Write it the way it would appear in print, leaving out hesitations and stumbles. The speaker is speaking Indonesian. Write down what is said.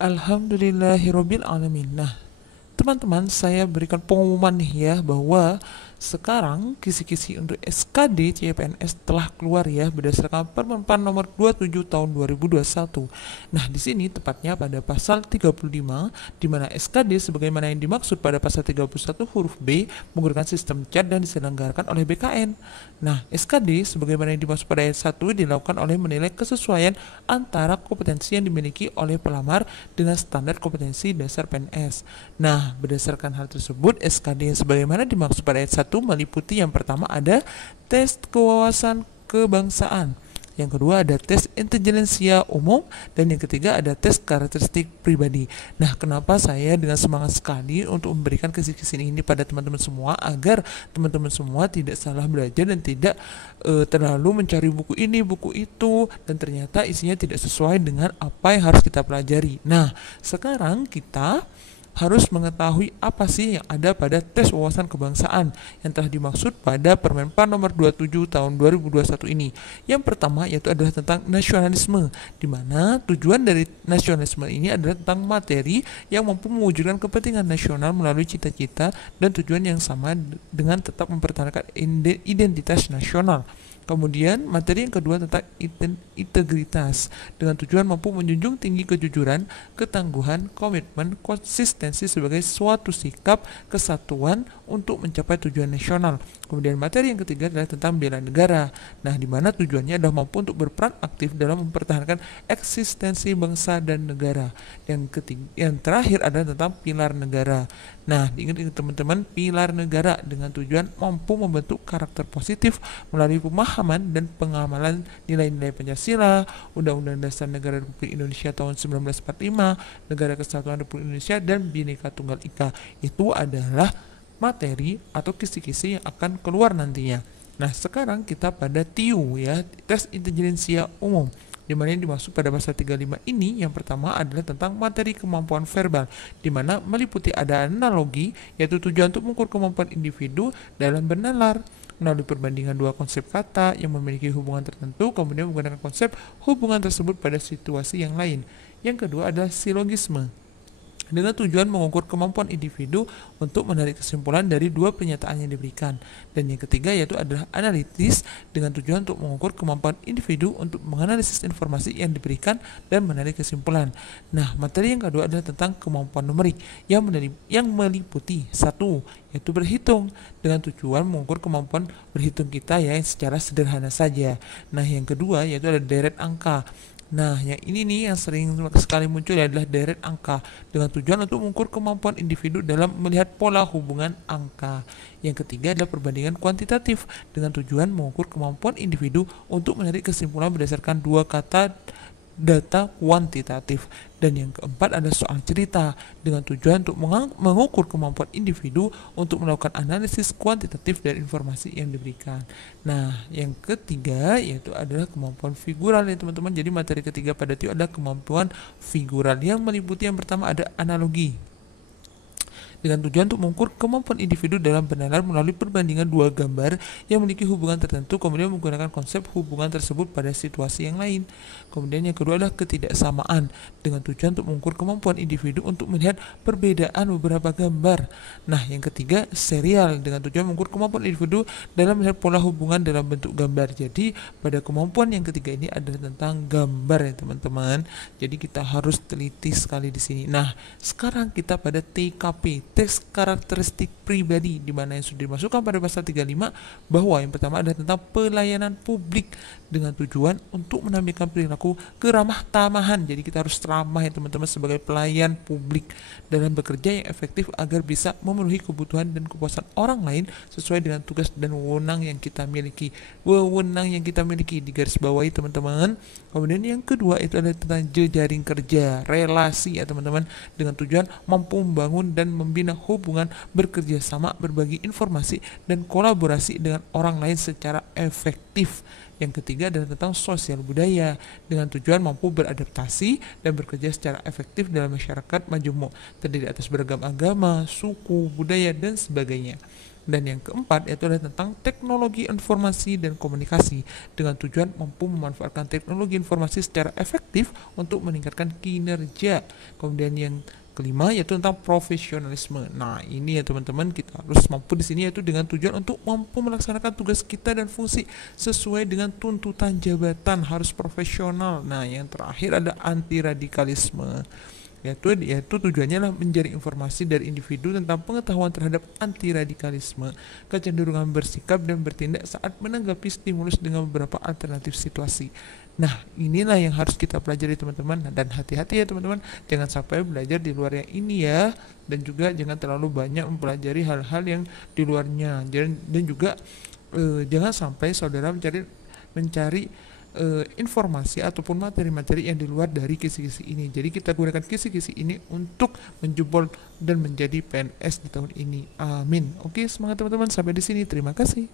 Alhamdulillahirobbil alamin. Nah, teman-teman, saya berikan pengumuman nih ya bahwa sekarang kisi-kisi untuk SKD CPNS telah keluar ya berdasarkan Permen nomor 27 tahun 2021. Nah, di sini tepatnya pada pasal 35 di mana SKD sebagaimana yang dimaksud pada pasal 31 huruf B menggunakan sistem CAT dan diselenggarakan oleh BKN. Nah, SKD sebagaimana yang dimaksud pada ayat 1 dilakukan oleh menilai kesesuaian antara kompetensi yang dimiliki oleh pelamar dengan standar kompetensi dasar PNS. Nah, berdasarkan hal tersebut, SKD yang sebagaimana dimaksud pada ayat 1 meliputi yang pertama ada tes kewawasan kebangsaan, yang kedua ada tes intelijensia umum, dan yang ketiga ada tes karakteristik pribadi. Nah, kenapa saya dengan semangat sekali untuk memberikan kisi-kisi ini pada teman-teman semua agar teman-teman semua tidak salah belajar dan tidak terlalu mencari buku ini, buku itu, dan ternyata isinya tidak sesuai dengan apa yang harus kita pelajari. Nah, sekarang kita harus mengetahui apa sih yang ada pada tes wawasan kebangsaan yang telah dimaksud pada Permen nomor 27 tahun 2021 ini. Yang pertama yaitu adalah tentang nasionalisme, di mana tujuan dari nasionalisme ini adalah tentang materi yang mampu mewujudkan kepentingan nasional melalui cita-cita dan tujuan yang sama dengan tetap mempertahankan identitas nasional. Kemudian materi yang kedua tentang integritas dengan tujuan mampu menjunjung tinggi kejujuran, ketangguhan, komitmen, konsistensi sebagai suatu sikap kesatuan untuk mencapai tujuan nasional. Kemudian materi yang ketiga adalah tentang bela negara. Nah, di mana tujuannya adalah mampu untuk berperan aktif dalam mempertahankan eksistensi bangsa dan negara. Yang terakhir adalah tentang pilar negara. Nah, diingat teman-teman, pilar negara dengan tujuan mampu membentuk karakter positif melalui pemahaman dan pengamalan nilai-nilai Pancasila, Undang-Undang Dasar Negara Republik Indonesia tahun 1945, Negara Kesatuan Republik Indonesia, dan Bhinneka Tunggal Ika. Itu adalah materi atau kisi-kisi yang akan keluar nantinya. Nah, sekarang kita pada TIU ya, tes intelijensia umum. Di mana yang dimaksud pada pasal 35 ini yang pertama adalah tentang materi kemampuan verbal, di mana meliputi ada analogi, yaitu tujuan untuk mengukur kemampuan individu dalam bernalar melalui perbandingan dua konsep kata yang memiliki hubungan tertentu, kemudian menggunakan konsep hubungan tersebut pada situasi yang lain. Yang kedua adalah silogisme, dengan tujuan mengukur kemampuan individu untuk menarik kesimpulan dari dua pernyataan yang diberikan. Dan yang ketiga yaitu adalah analitis, dengan tujuan untuk mengukur kemampuan individu untuk menganalisis informasi yang diberikan dan menarik kesimpulan. Nah, materi yang kedua adalah tentang kemampuan numerik yang meliputi satu, yaitu berhitung, dengan tujuan mengukur kemampuan berhitung kita ya secara sederhana saja. Nah, yang kedua yaitu adalah deret angka. Nah, yang ini nih yang sering sekali muncul adalah deret angka dengan tujuan untuk mengukur kemampuan individu dalam melihat pola hubungan angka. Yang ketiga adalah perbandingan kuantitatif dengan tujuan mengukur kemampuan individu untuk menarik kesimpulan berdasarkan dua kata data kuantitatif. Dan yang keempat adalah soal cerita dengan tujuan untuk mengukur kemampuan individu untuk melakukan analisis kuantitatif dari informasi yang diberikan. Nah, yang ketiga yaitu adalah kemampuan figural ya teman-teman. Jadi materi ketiga pada TIU adalah kemampuan figural yang meliputi yang pertama ada analogi, dengan tujuan untuk mengukur kemampuan individu dalam bernalar melalui perbandingan dua gambar yang memiliki hubungan tertentu, kemudian menggunakan konsep hubungan tersebut pada situasi yang lain. Kemudian yang kedua adalah ketidaksamaan, dengan tujuan untuk mengukur kemampuan individu untuk melihat perbedaan beberapa gambar. Nah, yang ketiga serial, dengan tujuan mengukur kemampuan individu dalam melihat pola hubungan dalam bentuk gambar. Jadi pada kemampuan yang ketiga ini adalah tentang gambar ya teman-teman. Jadi kita harus teliti sekali di sini. Nah, sekarang kita pada TKP, tes karakteristik pribadi, di mana yang sudah dimasukkan pada pasal 35 bahwa yang pertama adalah tentang pelayanan publik dengan tujuan untuk menampilkan perilaku keramah tamahan. Jadi kita harus ramah ya teman-teman sebagai pelayan publik dalam bekerja yang efektif agar bisa memenuhi kebutuhan dan kepuasan orang lain sesuai dengan tugas dan wewenang yang kita miliki. Wewenang yang kita miliki di garis bawahi teman-teman. Kemudian yang kedua itu adalah tentang jejaring kerja, relasi ya teman-teman, dengan tujuan mampu membangun dan membina hubungan bekerja sama, berbagi informasi dan kolaborasi dengan orang lain secara efektif. Yang ketiga adalah tentang sosial budaya, dengan tujuan mampu beradaptasi dan bekerja secara efektif dalam masyarakat majemuk, terdiri atas beragam agama, suku, budaya, dan sebagainya. Dan yang keempat yaitu adalah tentang teknologi informasi dan komunikasi dengan tujuan mampu memanfaatkan teknologi informasi secara efektif untuk meningkatkan kinerja. Kemudian yang kelima yaitu tentang profesionalisme. Nah, ini ya teman-teman, kita harus mampu di sini yaitu dengan tujuan untuk mampu melaksanakan tugas kita dan fungsi sesuai dengan tuntutan jabatan, harus profesional. Nah, yang terakhir ada anti radikalisme. Yaitu tujuannya adalah mencari informasi dari individu tentang pengetahuan terhadap anti radikalisme, kecenderungan bersikap dan bertindak saat menanggapi stimulus dengan beberapa alternatif situasi. Nah, inilah yang harus kita pelajari teman-teman, dan hati-hati ya teman-teman, jangan sampai belajar di luar yang ini ya, dan juga jangan terlalu banyak mempelajari hal-hal yang di luarnya, dan juga jangan sampai saudara mencari informasi ataupun materi-materi yang di luar dari kisi-kisi ini. Jadi kita gunakan kisi-kisi ini untuk menjebol dan menjadi PNS di tahun ini. Amin. Oke, semangat teman-teman. Sampai di sini. Terima kasih.